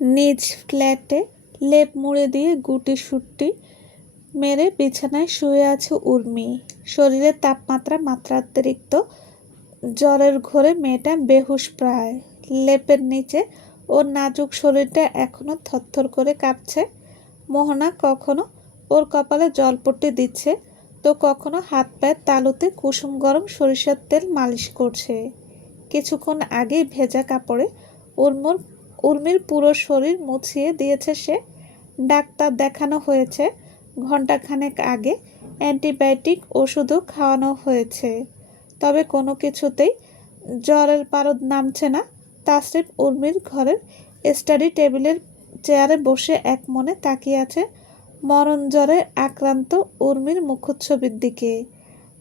নিজ ফ্ল্যাটে লেপ মুড়ে দিয়ে গুটি-সুটি মেরে বিছানায় শুয়ে আছে উর্মি। শরীরের তাপমাত্রা মাত্রাতিরিক্ত জ্বরের ঘোরে মেয়েটা বেহুঁশ প্রায়। লেপের নিচে ওর নাজুক শরীরটা এখনো থরথর করে কাঁপছে। মোহনা কখনো ওর কপালে জলপট্টি দিচ্ছে, তো কখনো হাত পায়ের তালুতে কুসুম গরম সরিষার তেল মালিশ করছে। কিছুক্ষণ আগেই ভেজা কাপড়ে উর্মির পুরো শরীর মুছিয়ে দিয়েছে সে। ডাক্তার দেখানো হয়েছে, ঘণ্টাখানেক আগে অ্যান্টিবায়োটিক ওষুধও খাওয়ানো হয়েছে, তবে কোনো কিছুতেই জ্বরের পারদ নামছে না। তাসরিফ উর্মির ঘরের স্টাডি টেবিলের চেয়ারে বসে একমনে তাকিয়ে আছে মরণ জ্বরে আক্রান্ত উর্মির মুখচ্ছবির দিকে।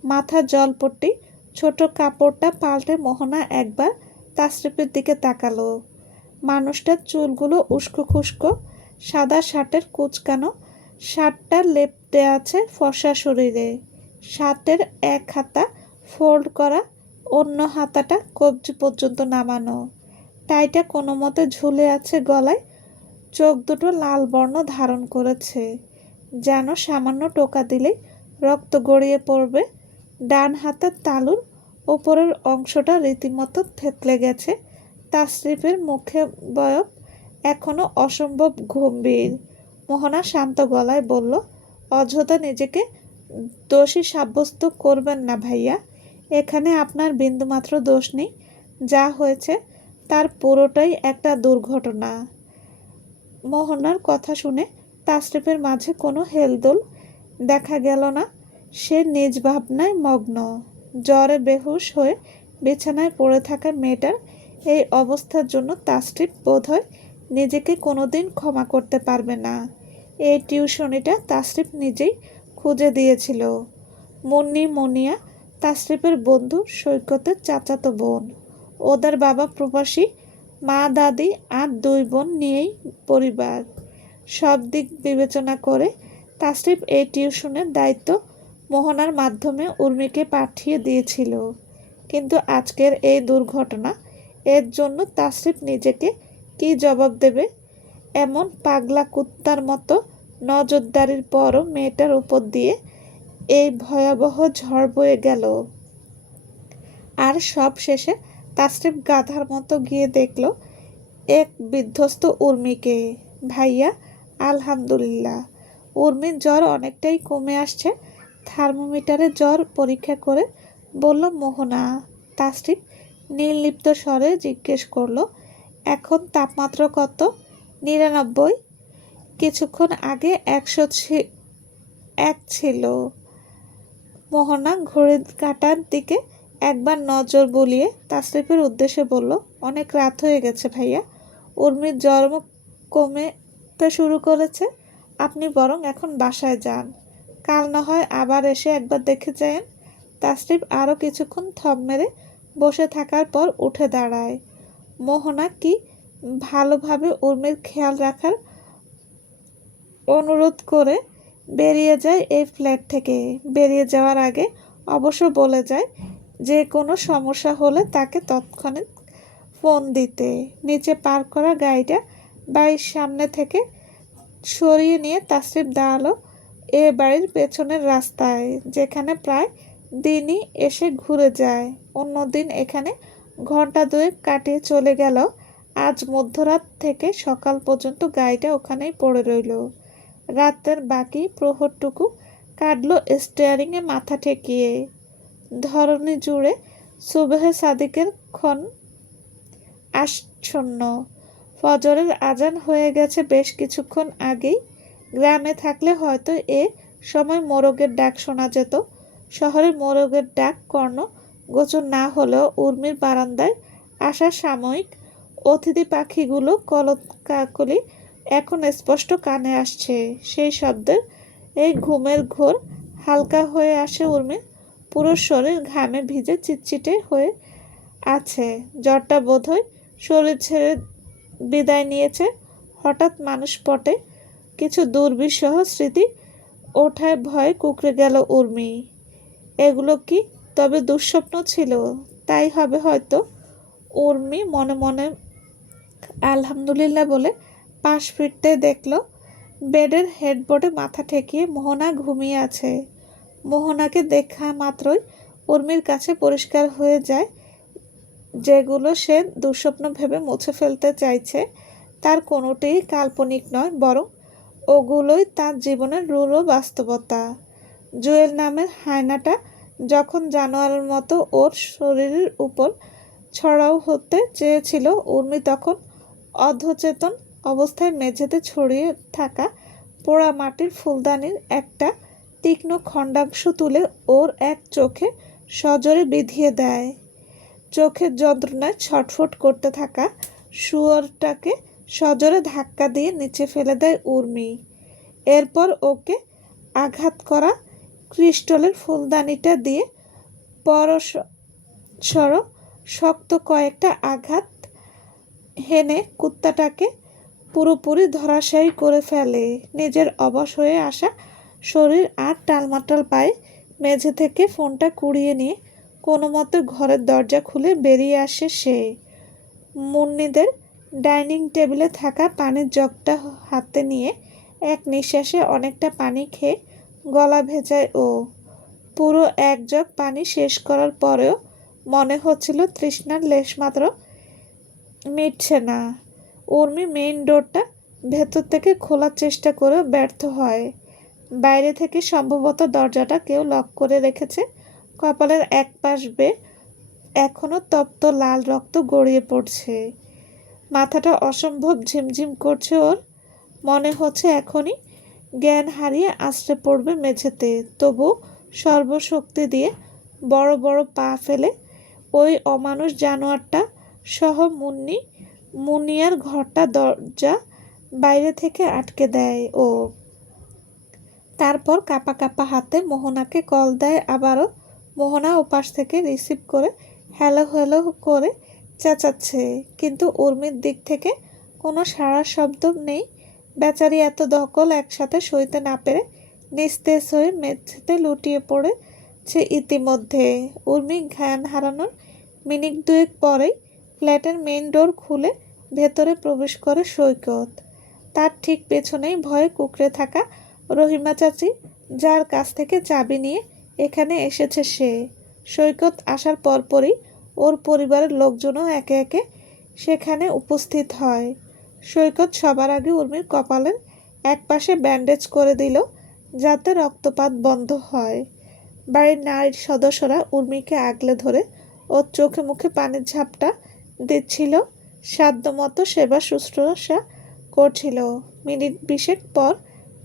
মাথার জলপট্টি ছোট কাপড়টা পাল্টে মোহনা একবার তাসরিফের দিকে তাকালো। মানুষটার চুলগুলো উস্কো খুস্কো, সাদা শার্টের কুঁচকানো শার্টটা লেপ দেয়া আছে ফর্সা শরীরে। শার্টের এক হাতা ফোল্ড করা, অন্য হাতাটা কবজি পর্যন্ত নামানো। টাইটা কোনো মতে ঝুলে আছে গলায়। চোখ দুটো লাল বর্ণ ধারণ করেছে, যেন সামান্য টোকা দিলেই রক্ত গড়িয়ে পড়বে। ডান হাতের তালুর ওপরের অংশটা রীতিমতো থেতলে গেছে। তাসরিফের মুখে বয়ব এখনো অসম্ভব গম্ভীর। মোহনা শান্ত গলায় বলল, অযথা নিজেকে দোষী সাব্যস্ত করবেন না ভাইয়া। এখানে আপনার বিন্দুমাত্র দোষ নেই। যা হয়েছে তার পুরোটাই একটা দুর্ঘটনা। মোহনার কথা শুনে তাসরিফের মাঝে কোনো হেলদোল দেখা গেল না। সে নিজ ভাবনায় মগ্ন। জ্বরে বেহুশ হয়ে বিছানায় পড়ে থাকা মেয়েটার এই অবস্থার জন্য তাসরিফ বোধহয় নিজেকে কোনোদিন ক্ষমা করতে পারবে না। এই টিউশনিটা তাসরিফ নিজেই খুঁজে দিয়েছিল। মুন্নি মুনিয়া তাসরিফের বন্ধু সৈকতের চাচাতো বোন। ওদের বাবা প্রবাসী, মা দাদি আর দুই বোন নিয়েই পরিবার। সব দিক বিবেচনা করে তাসরিফ এই টিউশনের দায়িত্ব মোহনার মাধ্যমে উর্মিকে পাঠিয়ে দিয়েছিল। কিন্তু আজকের এই দুর্ঘটনা, এর জন্য তাসরিফ নিজেকে কী জবাব দেবে? এমন পাগলা কুত্তার মতো নজরদারির পরও মেয়েটার উপর দিয়ে এই ভয়াবহ ঝড় বয়ে গেল। আর সব শেষে তাসরিফ গাধার মতো গিয়ে দেখল এক বিধ্বস্ত উর্মিকে। ভাইয়া, আলহামদুলিল্লাহ, উর্মির জ্বর অনেকটাই কমে আসছে। থার্মোমিটারে জ্বর পরীক্ষা করে বলল মোহনা। তাসরিফ নির্লিপ্ত স্বরে জিজ্ঞেস করল, এখন তাপমাত্রা কত? 99। কিছুক্ষণ আগে 101 ছিল। মোহনা ঘড়ির কাঁটার দিকে একবার নজর বুলিয়ে তাসরিফের উদ্দেশ্যে বলল, অনেক রাত হয়ে গেছে ভাইয়া। উর্মির জ্বর কমতে শুরু করেছে। আপনি বরং এখন বাসায় যান। কাল না হয় আবার এসে একবার দেখে যান। তাসরিফ আরও কিছুক্ষণ থম মেরে বসে থাকার পর উঠে দাঁড়ায়। মোহনা কি ভালোভাবে উর্মির খেয়াল রাখার অনুরোধ করে বেরিয়ে যায় এই ফ্ল্যাট থেকে। বেরিয়ে যাওয়ার আগে অবশ্য বলে যায় যে কোনো সমস্যা হলে তাকে তৎক্ষণাৎ ফোন দিতে। নিচে পার্ক করা গাড়িটা বাড়ির সামনে থেকে সরিয়ে নিয়ে তাসরিফ দাঁড়ালো এ বাড়ির পেছনের রাস্তায়, যেখানে প্রায় দিনই এসে ঘুরে যায়। অন্যদিন এখানে ঘন্টা দুয়েক কাটিয়ে চলে গেল, আজ মধ্যরাত থেকে সকাল পর্যন্ত গাড়িটা ওখানেই পড়ে রইল। রাতের বাকি প্রহরটুকু কাটল স্টিয়ারিংয়ে মাথা ঠেকিয়ে। ধরণী জুড়ে সুবহে সাদিকের ক্ষণ আসন্ন। ফজরের আজান হয়ে গেছে বেশ কিছুক্ষণ আগেই। গ্রামে থাকলে হয়তো এ সময় মোরগের ডাক শোনা যেত। শহরে মোরগের ডাক কর্ণ গোচর না হলেও উর্মির বারান্দায় আসা সাময়িক অতিথি পাখিগুলো কলকাকলি এখন স্পষ্ট কানে আসছে। সেই শব্দের এই ঘুমের ঘোর হালকা হয়ে আসে উর্মির। পুরো শরীর ঘামে ভিজে চিটচিটে হয়ে আছে। জ্বরটা বোধহয় শরীর ছেড়ে বিদায় নিয়েছে। হঠাৎ মানসপটে কিছু দুর্বিষহ স্মৃতি ওঠায় ভয়ে কুঁকড়ে গেল উর্মি। এগুলো কি তবে দুঃস্বপ্ন ছিল? তাই হবে হয়তো। উর্মি মনে মনে আলহামদুলিল্লাহ বলে পাশ ফিরতে দেখল বেডের হেডবোর্ডে মাথা ঠেকিয়ে মোহনা ঘুমিয়ে আছে। মোহনাকে দেখা মাত্রই উর্মির কাছে পরিষ্কার হয়ে যায় যেগুলো সে দুঃস্বপ্ন ভেবে মুছে ফেলতে চাইছে তার কোনোটিই কাল্পনিক নয়, বরং ওগুলোই তার জীবনের রূঢ় বাস্তবতা। জুয়েল নামের হায়নাটা যখন জানোয়ারের মতো ওর শরীরের উপর ছড়াও হতে চেয়েছিল, উর্মি তখন অর্ধচেতন অবস্থায় মেঝেতে ছড়িয়ে থাকা পোড়া মাটির ফুলদানির একটা তীক্ষ্ণ খণ্ডাংশ তুলে ওর এক চোখে সজোরে বিঁধিয়ে দেয়। চোখের যন্ত্রণায় ছটফট করতে থাকা শুয়োরটাকে সজোরে ধাক্কা দিয়ে নিচে ফেলে দেয় উর্মি। এরপর ওকে আঘাত করা ক্রিস্টলের ফুলদানিটা দিয়ে পরস্পর শক্ত কয়েকটা আঘাত হেনে কুত্তাটাকে পুরোপুরি ধরাশায়ী করে ফেলে। নিজের অবশ হয়ে আসা শরীর আর টালমাটাল পায়ে মেঝে থেকে ফোনটা কুড়িয়ে নিয়ে কোনো মতে ঘরের দরজা খুলে বেরিয়ে আসে সে। মুন্নিদের ডাইনিং টেবিলে থাকা পানির জগটা হাতে নিয়ে এক নিঃশ্বাসে অনেকটা পানি খেয়ে গলা ভেজায় ও। পুরো এক জগ পানি শেষ করার পরেও মনে হচ্ছিল তৃষ্ণার লেশমাত্র মিটছে না। উর্মি মেইন ডোরটা ভেতর থেকে খোলার চেষ্টা করেও ব্যর্থ হয়। বাইরে থেকে সম্ভবত দরজাটা কেউ লক করে রেখেছে। কপালের এক পাশ বেয়ে এখনো তপ্ত লাল রক্ত গড়িয়ে পড়ছে। মাথাটা অসম্ভব ঝিমঝিম করছে ওর। মনে হচ্ছে এখনই জ্ঞান হারিয়ে আছড়ে পড়বে মেঝেতে। তবু সর্বশক্তি দিয়ে বড় বড় পা ফেলে ওই অমানুষ জানোয়ারটা সহ মুনিয়ার ঘরটা দরজা বাইরে থেকে আটকে দেয় ও। তারপর কাঁপা কাঁপা হাতে মোহনাকে কল দেয় আবারও। মোহনা ওপাশ থেকে রিসিভ করে হ্যালো হ্যালো করে চেঁচাচ্ছে, কিন্তু উর্মির দিক থেকে কোনো সাড়া শব্দ নেই। বেচারি এত ধকল একসাথে সইতে না পেরে নিস্তেজ হয়ে মেঝেতে লুটিয়ে পড়েছে ইতিমধ্যে। উর্মি জ্ঞান হারানোর মিনিট দুয়েক পরেই ফ্ল্যাটের মেইন ডোর খুলে ভেতরে প্রবেশ করে সৈকত। তার ঠিক পেছনেই ভয়ে কুঁকড়ে থাকা রহিমা চাচি, যার কাছ থেকে চাবি নিয়ে এখানে এসেছে সে। সৈকত আসার পরপরই ওর পরিবারের লোকজনও একে একে সেখানে উপস্থিত হয়। সৈকত সবার আগে উর্মির কপালের এক পাশে ব্যান্ডেজ করে দিল যাতে রক্তপাত বন্ধ হয়। বাড়ির নারী সদস্যরা উর্মিকে আগলে ধরে ওর চোখে মুখে পানির ঝাপটা দিচ্ছিল, সাধ্যমতো সেবা শুশ্রূষা করছিল। মিনিট 20 পর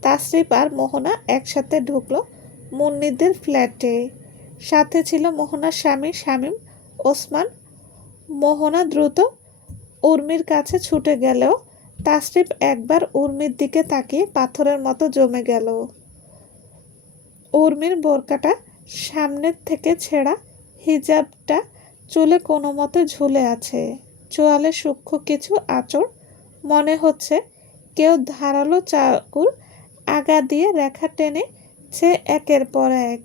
তাসরিফ আর মোহনা একসাথে ঢুকলো মুন্নিদের ফ্ল্যাটে। সাথে ছিল মোহনার স্বামী শামীম ওসমান। মোহনা দ্রুত উর্মির কাছে ছুটে গেলেও তাসরিফ একবার উর্মির দিকে তাকিয়ে পাথরের মতো জমে গেল। উর্মির বোরকাটা সামনের থেকে ছেঁড়া, হিজাবটা চুলে কোনো মতে ঝুলে আছে। চোয়ালে সূক্ষ্ম কিছু আঁচড়, মনে হচ্ছে কেউ ধারালো চাকুর আগা দিয়ে রেখা টেনেছে একের পর এক।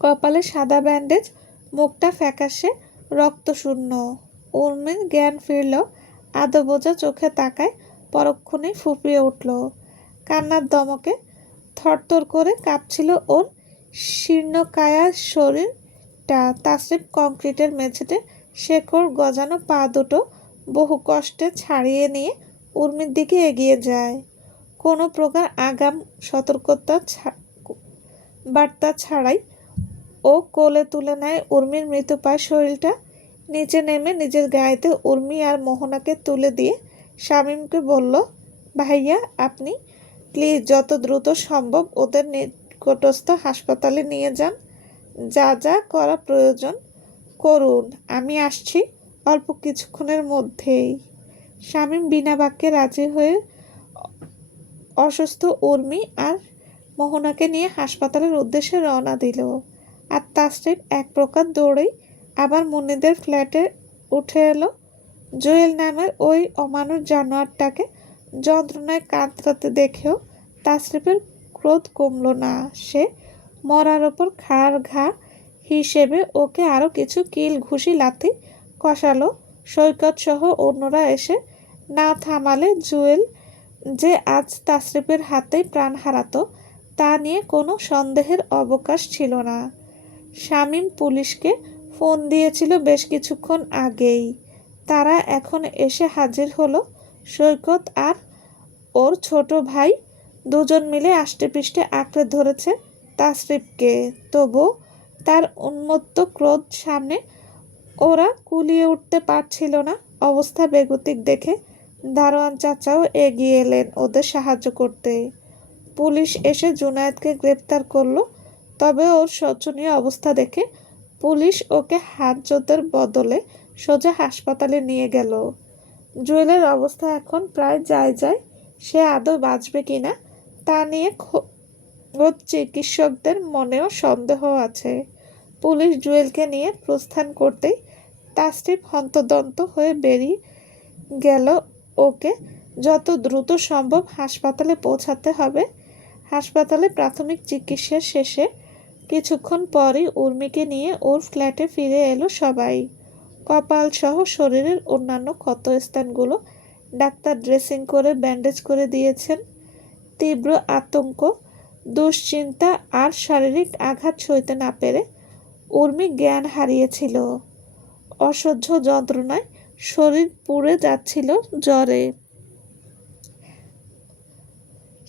কপালে সাদা ব্যান্ডেজ, মুখটা ফ্যাকাশে রক্তশূন্য। উর্মির জ্ঞান ফিরল, আদো বোঝা চোখে তাকায়, পরক্ষণেই ফুঁপিয়ে উঠল। কান্নার দমকে থরথর করে কাঁপছিল ওর শীর্ণকায়া শরীরটা। তাসরিফ কংক্রিটের মেঝেতে শেকড় গজানো পা দুটো বহু কষ্টে ছাড়িয়ে নিয়ে উর্মির দিকে এগিয়ে যায়। কোনো প্রকার আগাম সতর্কতা বার্তা ছাড়াই ও কোলে তুলে নেয় উর্মির মৃতপ্রায় শরীরটা। নিচে নেমে নিজের গায়েতে উর্মি আর মোহনাকে তুলে দিয়ে শামীমকে বলল, ভাইয়া আপনি প্লিজ যত দ্রুত সম্ভব ওদের নিকটস্থ হাসপাতালে নিয়ে যান। যা যা করা প্রয়োজন করুন, আমি আসছি অল্প কিছুক্ষণের মধ্যেই। শামীম বিনা বাক্যে রাজি হয়ে অসুস্থ উর্মি আর মোহনাকে নিয়ে হাসপাতালের উদ্দেশ্যে রওনা দিল। আর তাসরিফ এক প্রকার দৌড়েই আবার মুন্নিদের ফ্ল্যাটে উঠে এলো। জুয়েল নামের ওই অমানুষ জানোয়ারটাকে যন্ত্রণায় কাতরাতে দেখেও তাসরিফের ক্রোধ কমল না। সে মরার ওপর খাড়ার ঘা হিসেবে ওকে আরও কিছু কিল ঘুষি লাথি কষালো। সৈকত সহ অন্যরা এসে না থামালে জুয়েল যে আজ তাসরিফের হাতেই প্রাণ হারাতো তা নিয়ে কোনো সন্দেহের অবকাশ ছিল না। শামীম পুলিশকে ফোন দিয়েছিল বেশ কিছুক্ষণ আগেই। তারা এখন এসে হাজির হলো। সৈকত আর ওর ছোট ভাই দুজন মিলে আষ্টেপৃষ্ঠে আঁকড়ে ধরেছে তাসরিফকে। তবু তার উন্মত্ত ক্রোধ সামনে ওরা কুলিয়ে উঠতে পারছিল না। অবস্থা বেগতিক দেখে দারোয়ান চাচাও এগিয়ে এলেন ওদের সাহায্য করতে। পুলিশ এসে জুনায়েদকে গ্রেপ্তার করলো। তবে ওর শোচনীয় অবস্থা দেখে পুলিশ ওকে হাজতের বদলে সোজা হাসপাতালে নিয়ে গেল। জুয়েলের অবস্থা এখন প্রায় যায়। সে আদৌ বাঁচবে কিনা তা নিয়ে খোদ চিকিৎসকদের মনেও সন্দেহ আছে। পুলিশ জুয়েলকে নিয়ে প্রস্থান করতেই তাসরিফ হন্তদন্ত হয়ে বেরিয়ে গেল। ওকে যত দ্রুত সম্ভব হাসপাতালে পৌঁছাতে হবে। হাসপাতালে প্রাথমিক চিকিৎসা শেষে কিছুক্ষণ পরই উর্মিকে নিয়ে ওর ফ্ল্যাটে ফিরে এলো সবাই। কপালসহ শরীরের অন্যান্য ক্ষতস্থানগুলো ডাক্তার ড্রেসিং করে ব্যান্ডেজ করে দিয়েছেন। তীব্র আতঙ্ক, দুশ্চিন্তা আর শারীরিক আঘাত সইতে না পেরে উর্মি জ্ঞান হারিয়েছিল। অসহ্য যন্ত্রণায় শরীর পুড়ে যাচ্ছিল জ্বরে।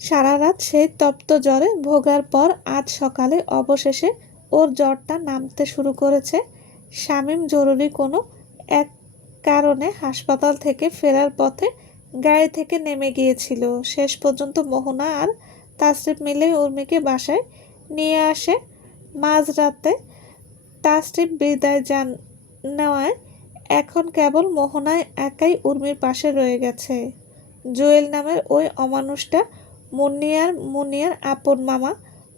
সারা রাত সেই তপ্ত জ্বরে ভোগার পর আজ সকালে অবশেষে ওর জ্বরটা নামতে শুরু করেছে। শামীম জরুরি কোনো এক কারণে হাসপাতাল থেকে ফেরার পথে গাড়ি থেকে নেমে গিয়েছিল। শেষ পর্যন্ত মোহনা আর তাসরিফ মিলে উর্মিকে বাসায় নিয়ে আসে মাঝরাতে। তাসরিফ বিদায় নেওয়ায় এখন কেবল মোহনায় একাই উর্মির পাশে রয়ে গেছে। জুয়েল নামের ওই অমানুষটা মুনিয়ার আপন মামা।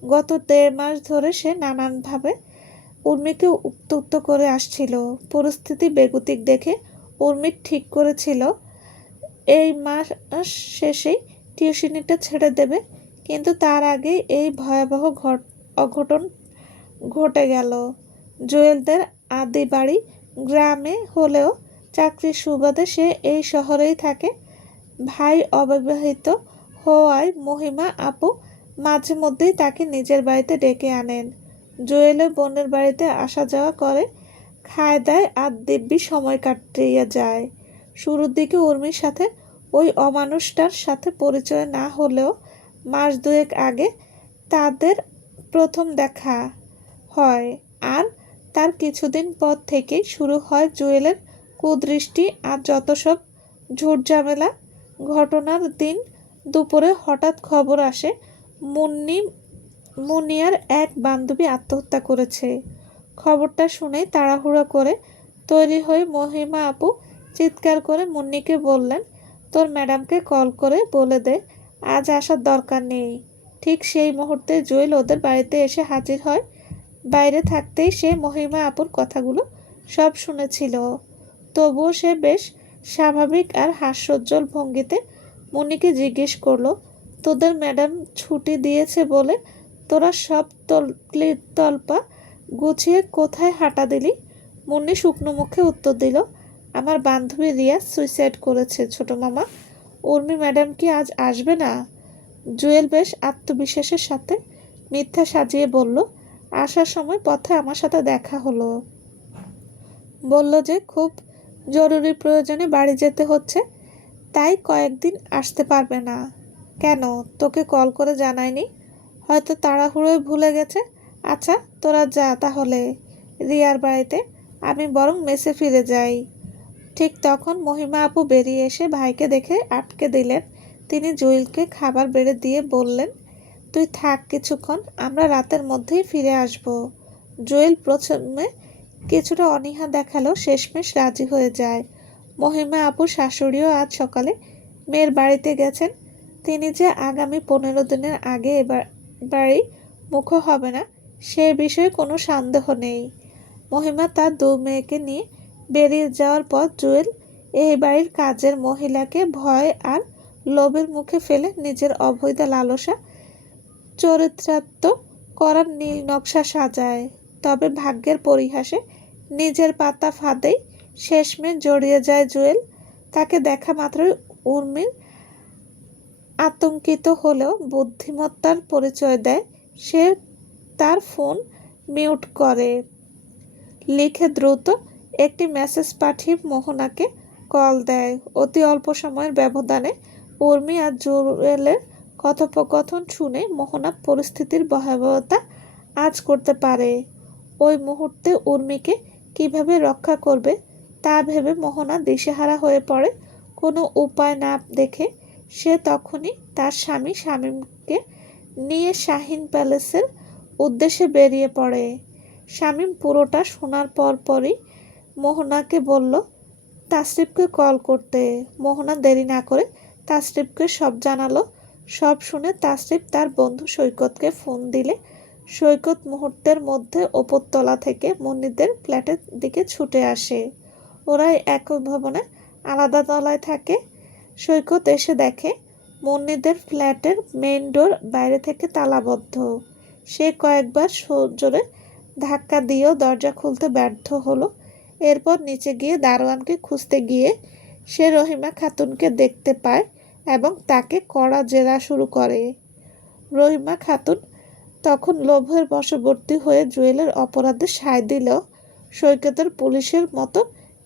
গত 1.5 মাস ধরে সে নানানভাবে উর্মিকে উত্ত্যক্ত করে আসছিল। পরিস্থিতি বেগতিক দেখে উর্মি ঠিক করেছিল এই মাস শেষেই টিউশনিটা ছেড়ে দেবে। কিন্তু তার আগেই এই ভয়াবহ অঘটন ঘটে গেল। জুয়েলদের আদি বাড়ি গ্রামে হলেও চাকরির সুবাদে সে এই শহরেই থাকে। ভাই অবিবাহিত হওয়ায় মহিমা আপু মাঝে মধ্যেই তাকে নিজের বাড়িতে ডেকে আনেন। জুয়েলও বোনের বাড়িতে আসা যাওয়া করে, খায় দায় আর দিব্যি সময় কাটিয়ে যায়। শুরুর দিকে উর্মির সাথে ওই অমানুষটার সাথে পরিচয় না হলেও মাস 2 আগে তাদের প্রথম দেখা হয়। আর তার কিছুদিন পর থেকেই শুরু হয় জুয়েলের কুদৃষ্টি আর যত সব ঝুটঝামেলা। ঘটনার দিন দুপুরে হঠাৎ খবর আসে মুনিয়ার এক বান্ধবী আত্মহত্যা করেছে। খবরটা শুনেই তাড়াহুড়ো করে তৈরি হয়ে মহিমা আপু চিৎকার করে মুন্নিকে বললেন, তোর ম্যাডামকে কল করে বলে দে আজ আসার দরকার নেই। ঠিক সেই মুহূর্তে জুয়েল ওদের বাড়িতে এসে হাজির হয়। বাইরে থাকতেই সে মহিমা আপুর কথাগুলো সব শুনেছিল। তবুও সে বেশ স্বাভাবিক আর হাস্যোজ্জ্বল ভঙ্গিতে মুন্নিকে জিজ্ঞেস করলো, তোদের ম্যাডাম ছুটি দিয়েছে বলে তোরা সব তলপা গুছিয়ে কোথায় হাঁটা দিলি? মুন্নি শুকনো মুখে উত্তর দিল, আমার বান্ধবী রিয়া সুইসাইড করেছে ছোট মামা। উর্মি ম্যাডাম কি আজ আসবে না? জুয়েল বেশ আত্মবিশ্বাসের সাথে মিথ্যা সাজিয়ে বলল, আসার সময় পথে আমার সাথে দেখা হলো। বলল যে খুব জরুরি প্রয়োজনে বাড়ি যেতে হচ্ছে, তাই কয়েকদিন আসতে পারবে না। কেন, তোকে কল করে জানায়নি? হয়তো তাড়াহুড়োয় ভুলে গেছে। আচ্ছা তোরা যা তাহলে রিয়ার বাড়িতে, আমি বরং মেসে ফিরে যাই। ঠিক তখন মহিমা আপু বেরিয়ে এসে ভাইকে দেখে আটকে দিলেন। তিনি জুয়েলকে খাবার বেড়ে দিয়ে বললেন, তুই থাক কিছুক্ষণ, আমরা রাতের মধ্যেই ফিরে আসব। জুয়েল প্রথমে কিছুটা অনীহা দেখালো, শেষমেশ রাজি হয়ে যায়। মহিমা আপুর শাশুড়িও আজ সকালে মেয়ের বাড়িতে গেছেন। তিনি যে আগামী 15 দিনের আগে এবার বাড়ি মুখ হবে না সে বিষয়ে কোনো সন্দেহ নেই। মহিমা তার 2 মেয়েকে নিয়ে বেরিয়ে যাওয়ার পর জুয়েল এই বাড়ির কাজের মহিলাকে ভয় আর লোভের মুখে ফেলে নিজের অবৈধ লালসা চরিতার্থ করার নীল নকশা সাজায়। তবে ভাগ্যের পরিহাসে নিজের পাতা ফাঁদেই শেষমেশ জড়িয়ে যায় জুয়েল। তাকে দেখা মাত্রই উর্মির আতঙ্কিত হলেও বুদ্ধিমত্তার পরিচয় দেয়। সে তার ফোন মিউট করে লিখে দ্রুত একটি মেসেজ পাঠিয়ে মোহনাকে কল দেয়। অতি অল্প সময়ের ব্যবধানে উর্মি আর জুয়েলের কথোপকথন শুনে মোহনা পরিস্থিতির ভয়াবহতা আঁচ করতে পারে। ওই মুহূর্তে উর্মিকে কিভাবে রক্ষা করবে তা ভেবে মোহনা দিশেহারা হয়ে পড়ে। কোনো উপায় না দেখে সে তখনই তার স্বামী শামীমকে নিয়ে শাহিন প্যালেসের উদ্দেশ্যে বেরিয়ে পড়ে। শামীম পুরোটা শোনার পরই মোহনাকে বলল তাসরিফকে কল করতে। মোহনা দেরি না করে তাসরিফকে সব জানালো। সব শুনে তাসরিফ তার বন্ধু সৈকতকে ফোন দিলে সৈকত মুহূর্তের মধ্যে ওপরতলা থেকে মুন্নিদের ফ্ল্যাটের দিকে ছুটে আসে। ওরা একই ভবনে আলাদা তলায় থাকে। সৈকত এসে দেখে মুন্নিদের ফ্ল্যাটের মেইন ডোর বাইরে থেকে তালাবদ্ধ। সে কয়েকবার জোরে ধাক্কা দিয়েও দরজা খুলতে ব্যর্থ হলো। এরপর নিচে গিয়ে দারোয়ানকে খুঁজতে গিয়ে সে রহিমা খাতুনকে দেখতে পায় এবং তাকে কড়া জেরা শুরু করে। রহিমা খাতুন তখন লোভের বশবর্তী হয়ে জুয়েলের অপরাধে সায় দিলেও সৈকতের পুলিশের মতো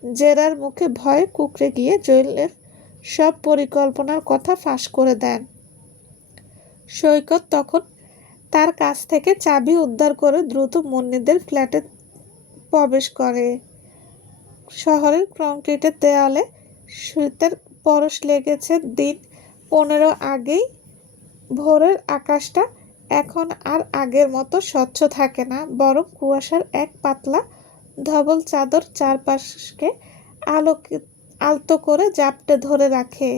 জেরার মুখে ভয়ে কুঁকড়ে গিয়ে জুয়েলের সব পরিকল্পনার কথা ফাঁস করে দেন। সৈকত তখন তার কাছ থেকে চাবি উদ্ধার করে দ্রুত মুন্নিদের ফ্ল্যাটে প্রবেশ করে। শহরের কংক্রিটের দেয়ালে শীতের পরশ লেগেছে। দিন 15 আগেই ভোরের আকাশটা এখন আর আগের মতো স্বচ্ছ থাকে না, বরং কুয়াশার এক পাতলা ধবল চাদর চারপাশকে আলতো করে জাপটে ধরে রাখে।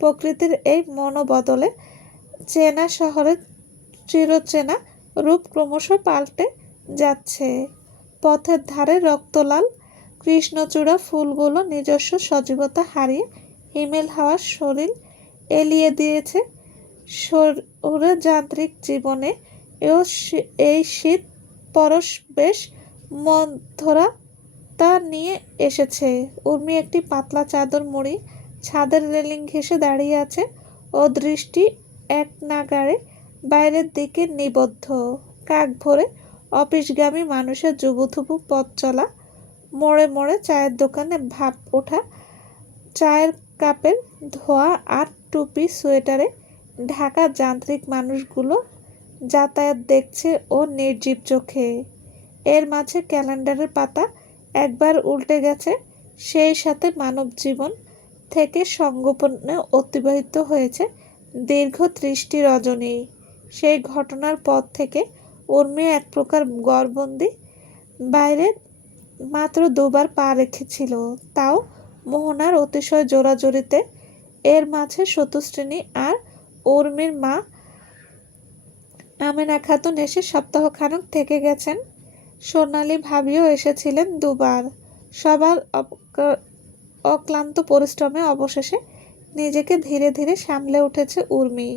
প্রকৃতির এই মনোবদলে চেনা শহরের চিরচেনা রূপ ক্রমশ পাল্টে যাচ্ছে। পথের ধারে রক্তলাল কৃষ্ণচূড়া ফুলগুলো নিজস্ব সজীবতা হারিয়ে হিমেল হাওয়ার শরীর এলিয়ে দিয়েছে। শহুরে যান্ত্রিক জীবনে এই শীত পরশ বেশ মধ্যরাতা নিয়ে এসেছে। উর্মি একটি পাতলা চাদর মুড়ি ছাদের রেলিং ঘেঁষে দাঁড়িয়ে আছে। ও দৃষ্টি এক নাগাড়ে বাইরের দিকে নিবদ্ধ। কাক ভরে অফিসগামী মানুষের জুবুথুবু পথ চলা, মোড়ে মোড়ে চায়ের দোকানে ভাপ ওঠা চায়ের কাপের ধোয়া আর টুপি সোয়েটারে ঢাকা যান্ত্রিক মানুষগুলো যাতায়াত দেখছে ও নির্জীব চোখে। এর মাঝে ক্যালেন্ডারের পাতা একবার উল্টে গেছে। সেই সাথে মানব জীবন থেকে সংগোপনে অতিবাহিত হয়েছে দীর্ঘ 30টি রজনী। সেই ঘটনার পর থেকে উর্মি এক প্রকার ঘরবন্দি। বাইরে মাত্র 2বার পা রেখেছিল, তাও মোহনার অতিশয় জোরাজোরিতে। এর মাঝে সতুশ্রেণী আর উর্মির মা আমেনা খাতুন এসে সপ্তাহখানেক থেকে গেছেন। সোনালী ভাবিও এসেছিলেন 2বার। সবার অক্লান্ত পরিশ্রমে অবশেষে নিজেকে ধীরে ধীরে সামলে উঠেছে উর্মি।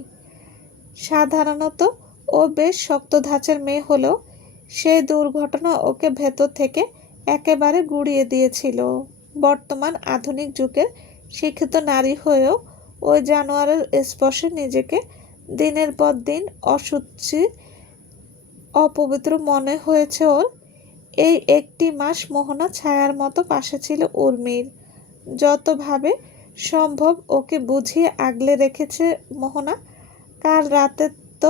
সাধারণত ও বেশ শক্ত ধাঁচের মেয়ে হলেও সেই দুর্ঘটনা ওকে ভেতর থেকে একেবারে গুঁড়িয়ে দিয়েছিল। বর্তমান আধুনিক যুগের শিক্ষিত নারী হয়েও ওই জানোয়ারের স্পর্শে নিজেকে দিনের পর দিন অশুচি অপবিত্র মনে হয়েছে ওর। এই একটি মাস মোহনা ছায়ার মতো পাশে ছিল উর্মির। যতভাবে সম্ভব ওকে বুঝিয়ে আগলে রেখেছে মোহনা। কাল রাতে তো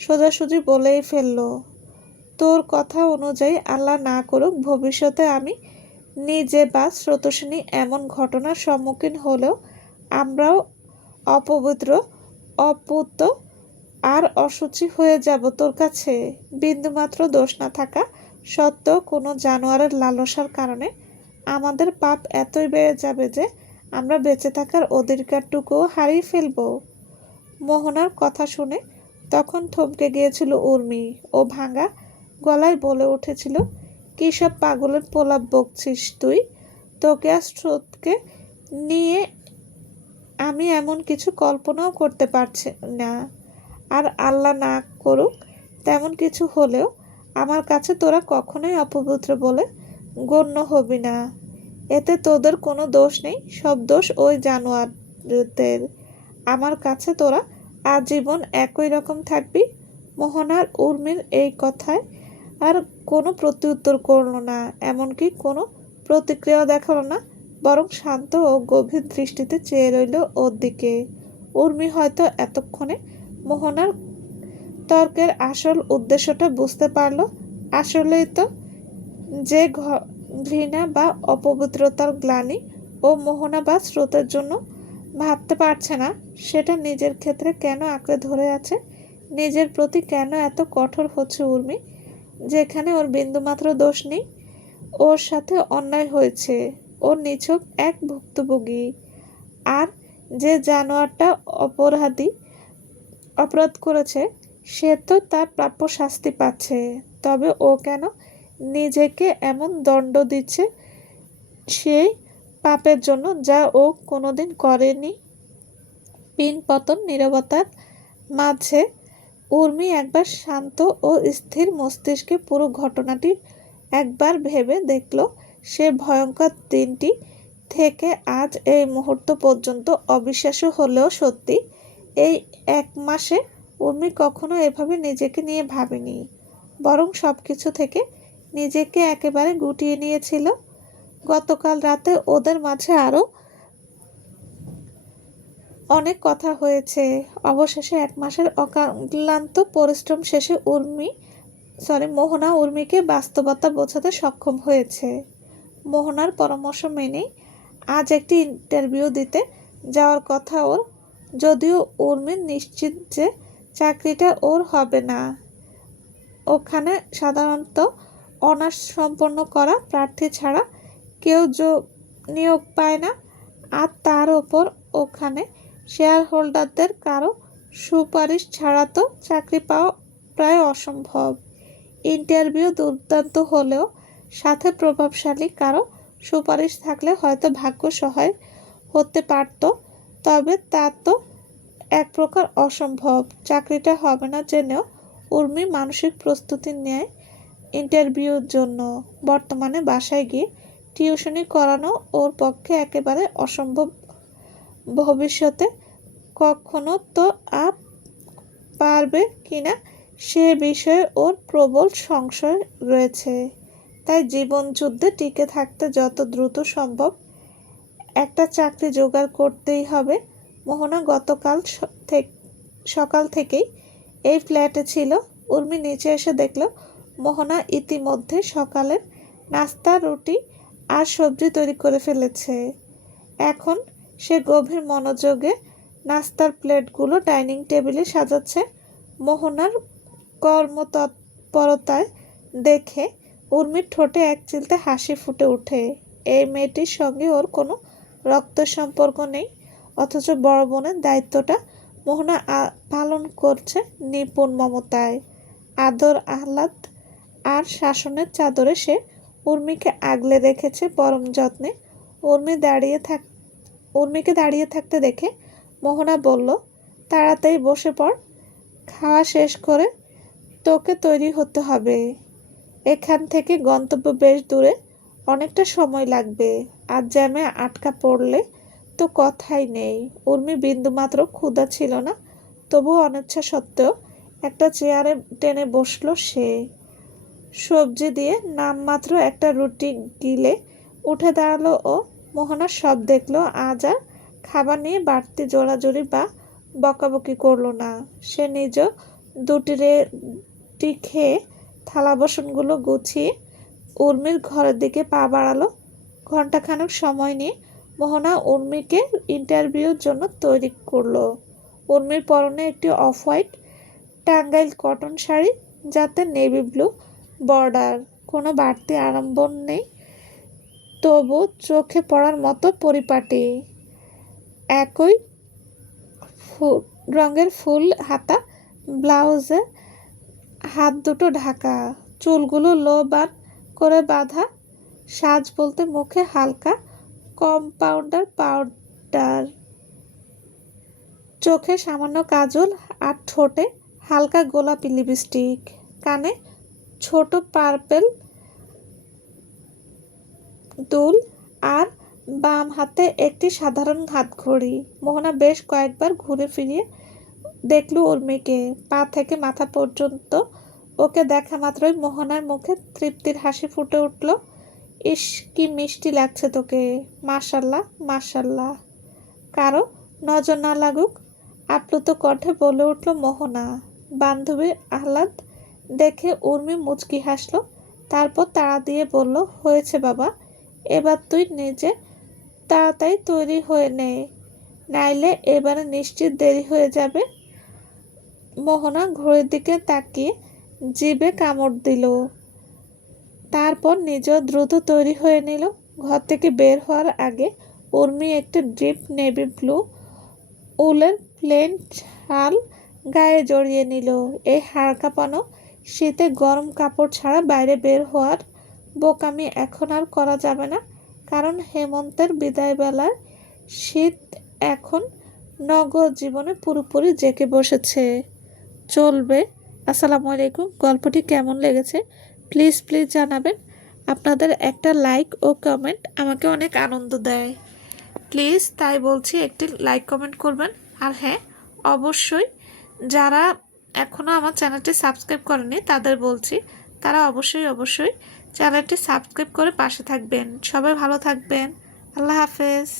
সোজাসুজি বলেই ফেলল, তোর কথা অনুযায়ী আল্লাহ না করুক ভবিষ্যতে আমি নিজে বা স্রোতস্বিনী এমন ঘটনার সম্মুখীন হলেও আমরাও অপবিত্র, অপূত আর অশুচি হয়ে যাব তোর কাছে। বিন্দুমাত্র দোষ না থাকা সত্ত্বেও কোনো জানোয়ারের লালসার কারণে আমাদের পাপ এতই বেড়ে যাবে যে আমরা বেঁচে থাকার অধিকারটুকুও হারিয়ে ফেলব। মোহনার কথা শুনে তখন থমকে গিয়েছিল উর্মি। ও ভাঙা গলায় বলে উঠেছিল, কী সব পাগলের প্রলাপ বকছিস তুই? তোকে আর স্রোতকে নিয়ে আমি এমন কিছু কল্পনাও করতে পারছি না। আর আল্লাহ না করুক তেমন কিছু হলেও আমার কাছে তোরা কখনোই অপবিত্র বলে গণ্য হবি না। এতে তোদের কোনো দোষ নেই, সব দোষ ওই জানোয়ার অতীতের। আমার কাছে তোরা আজীবন একই রকম থাকবি। মোহনার উর্মির এই কথায় আর কোনো প্রত্যুত্তর করল না, এমনকি কোনো প্রতিক্রিয়াও দেখালো না, বরং শান্ত ও গভীর দৃষ্টিতে চেয়ে রইল ওর দিকে। উর্মি হয়তো এতক্ষণে মোহনার তর্কের আসল উদ্দেশ্যটা বুঝতে পারল। আসলেই তো যে ঘৃণা বা অপবিত্রতার গ্লানি ও মোহনা বা স্রোতের জন্য ভাবতে পারছে না, সেটা নিজের ক্ষেত্রে কেন আঁকড়ে ধরে আছে, নিজের প্রতি কেন এত কঠোর হচ্ছে উর্মি, যেখানে ওর বিন্দুমাত্র দোষ নেই। ওর সাথে অন্যায় হয়েছে, ওর নিছক এক ভুক্তভোগী। আর যে জানোয়ারটা অপরাধ করেছে সে তো তার প্রাপ্য শাস্তি পাচ্ছে। তবে ও কেন নিজেকে এমন দণ্ড দিচ্ছে সেই পাপের জন্য যা ও কোনোদিন করেনি? পিন-পতন নীরবতার মাঝে উর্মি একবার শান্ত ও স্থির মস্তিষ্কে পুরো ঘটনাটি একবার ভেবে দেখল। সে ভয়ঙ্কর দিনটি থেকে আজ এই মুহূর্ত পর্যন্ত অবিশ্বাস্য হলেও সত্যি, এই 1 মাসে উর্মি কখনো এভাবে নিজেকে নিয়ে ভাবেনি, বরং সব কিছু থেকে নিজেকে একেবারে গুটিয়ে নিয়েছিল। গতকাল রাতে ওদের মাঝে আরও অনেক কথা হয়েছে। অবশেষে 1 মাসের অক্লান্ত পরিশ্রম শেষে মোহনা উর্মিকে বাস্তবতা বোঝাতে সক্ষম হয়েছে। মোহনার পরামর্শ মেনেই আজ একটি ইন্টারভিউ দিতে যাওয়ার কথা ওর, যদিও উর্মি নিশ্চিত যে চাকরিটা ওর হবে না। ওখানে সাধারণত অনার্স সম্পন্ন করা প্রার্থী ছাড়া কেউ নিয়োগ পায় না, আর তার ওপর ওখানে শেয়ার হোল্ডারদের কারো সুপারিশ ছাড়া তো চাকরি পাওয়া প্রায় অসম্ভব। ইন্টারভিউ দুর্দান্ত হলেও সাথে প্রভাবশালী কারো সুপারিশ থাকলে হয়তো ভাগ্য সহায় হতে পারত, তবে তা তো এক প্রকার অসম্ভব। চাকরিটা হবে না জেনেও উর্মি মানসিক প্রস্তুতি নেয় ইন্টারভিউর জন্য। বর্তমানে বাসায় গিয়ে টিউশনি করানো ওর পক্ষে একেবারে অসম্ভব, ভবিষ্যতে কখনো তো পারবে কিনা সে বিষয়ে ওর প্রবল সংশয় রয়েছে। তাই জীবন যুদ্ধে টিকে থাকতে যত দ্রুত সম্ভব একটা চাকরি জোগাড় করতেই হবে। মোহনা গতকাল সকাল থেকেই এই ফ্ল্যাটে ছিল। উর্মি নিচে এসে দেখল মোহনা ইতিমধ্যে সকালের নাস্তা, রুটি আর সবজি তৈরি করে ফেলেছে। এখন সে গভীর মনোযোগে নাস্তার প্লেটগুলো ডাইনিং টেবিলে সাজাচ্ছে। মোহনার কর্মতৎপরতায় দেখে উর্মির ঠোঁটে এক চিলতে হাসি ফুটে ওঠে। এই মেয়েটির সঙ্গে ওর কোনো রক্ত সম্পর্ক নেই, অথচ বড় বোনের দায়িত্বটা মোহনা পালন করছে নিপুণ মমতায়। আদর, আহ্লাদ আর শাসনের চাদরে সে উর্মিকে আগলে রেখেছে পরম যত্নে। উর্মিকে দাঁড়িয়ে থাকতে দেখে মোহনা বলল, তাড়াতাড়ি বসে পড়, খাওয়া শেষ করে তোকে তৈরি হতে হবে। এখান থেকে গন্তব্য বেশ দূরে, অনেকটা সময় লাগবে, আর জ্যামে আটকা পড়লে তো কথাই নেই। উর্মি বিন্দুমাত্র ক্ষুধা ছিল না, তবুও অনিচ্ছা সত্ত্বেও একটা চেয়ারে টেনে বসল সে। সবজি দিয়ে নামমাত্র একটা রুটি গিলে উঠে দাঁড়ালো ও। মোহনা সব দেখলো, আজ আর খাবার নিয়ে বাড়তি জোরাজুরি বা বকাবকি করলো না। সে নিজেও দুটি খেয়ে থালা বাসনগুলো গুছিয়ে উর্মির ঘরের দিকে পা বাড়ালো। ঘণ্টাখানেক সময় নিয়ে মোহনা উর্মিকে ইন্টারভিউর জন্য তৈরি করলো। উর্মির পরনে একটি off white Tangail cotton sari, যাতে নেভি ব্লু বর্ডার। কোনো বাড়তি আড়ম্বর নেই, তবু চোখে পড়ার মতো পরিপাটি। একই রঙের ফুল হাতা ব্লাউজে হাত দুটো ঢাকা, চুলগুলো লো বান করে বাঁধা। সাজ বলতে মুখে হালকা কম্পাউন্ডার পাউডার, চোখে সামান্য কাজল আর ঠোঁটে হালকা গোলাপি লিপস্টিক, কানে ছোট পার্পেল দুল আর বাম হাতে একটি সাধারণ হাতঘড়ি। মোহনা বেশ কয়েকবার ঘুরে ফিরিয়ে দেখল উর্মিকে, পা থেকে মাথা পর্যন্ত। ওকে দেখা মাত্রই মোহনার মুখে তৃপ্তির হাসি ফুটে উঠল। ইস, কি মিষ্টি লাগছে তোকে! মাশাল্লাহ মাশাল্লাহ। কারো নজর না লাগুক, আপ্লুত কণ্ঠে বলে উঠল মোহনা। বান্ধবীর আহ্লাদ দেখে উর্মি মুচকি হাসল, তারপর তাড়া দিয়ে বলল, হয়েছে বাবা, এবার তুই নিজে তাড়াতাড়ি তৈরি হয়ে নে, নাইলে এবারে নিশ্চিত দেরি হয়ে যাবে। মোহনা ঘড়ির দিকে তাকিয়ে জিভে কামড় দিল, তারপর নিজেও দ্রুত তৈরি হয়ে নিল। ঘর থেকে বের হওয়ার আগে উর্মি একটা ডিপ নেভি ব্লু উলের প্লেন শাল গায়ে জড়িয়ে নিল। এই হাড় কাঁপানো শীতে গরম কাপড় ছাড়া বাইরে বের হওয়ার বোকামি এখন আর করা যাবে না, কারণ হেমন্তের বিদায়বেলার শীত এখন নগর জীবনে পুরোপুরি জেঁকে বসেছে। চলবে। আসসালামু আলাইকুম। গল্পটি কেমন লেগেছে প্লিজ প্লিজ জানাবেন। আপনাদের একটা লাইক ও কমেন্ট আমাকে অনেক আনন্দ দেয়। প্লিজ তাই বলছি, একটি লাইক কমেন্ট করবেন। আর হ্যাঁ, অবশ্যই যারা এখনও আমার চ্যানেলটি সাবস্ক্রাইব করেনি তাদের বলছি, তারা অবশ্যই চ্যানেলটি সাবস্ক্রাইব করে পাশে থাকবেন। সবাই ভালো থাকবেন। আল্লাহ হাফেজ।